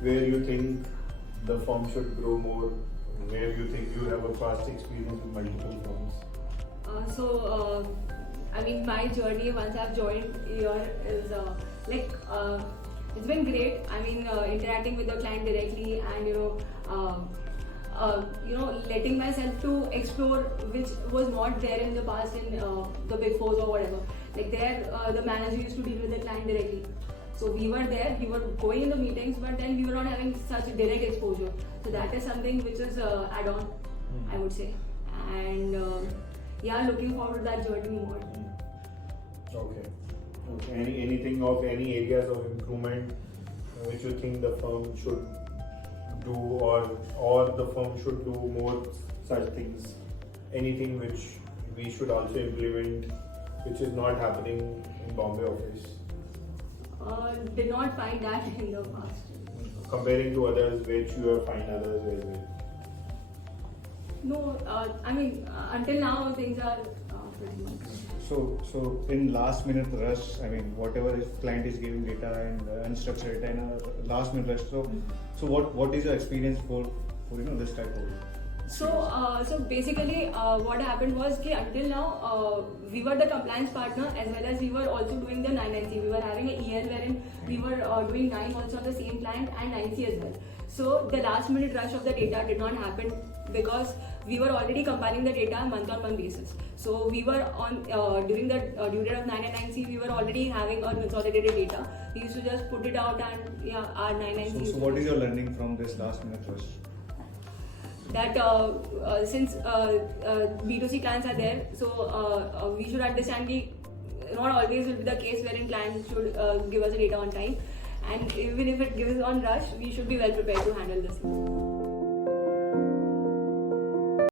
where you think the firm should grow more, where you think you have a past experience with multiple firms? I mean, my journey once I've joined here is it's been great. I mean, interacting with the client directly and letting myself to explore which was not there in the past in the Big Fours or whatever. Like there, the manager used to deal with the client directly. So we were there, we were going in the meetings, but then we were not having such direct exposure. So that is something which is add-on, I would say. And looking forward to that journey more. Okay. Anything of any areas of improvement which you think the firm should do, or the firm should do more such things? Anything which we should also implement, which is not happening in Bombay office? Did not find that in the past. Comparing to others, which you have find others very well? No, until now things are pretty much. So in last minute rush, I mean, whatever if client is giving data and unstructured data in a last minute rush. So what is your experience for this type of? So basically, what happened was that until now, we were the compliance partner as well as we were also doing the 990. We were having an EL wherein we were doing 9 also on the same client and 9C as well. So the last minute rush of the data did not happen because we were already compiling the data month-on-month basis. So we were on during the due date of 9 and 9C, we were already having our consolidated data. We used to just put it out and our 9 and 9C. So what is your learning from this last minute rush? That since B2C clients are there, so we should understand not always will be the case wherein clients should give us the data on time, and even if it gives on rush, we should be well prepared to handle this.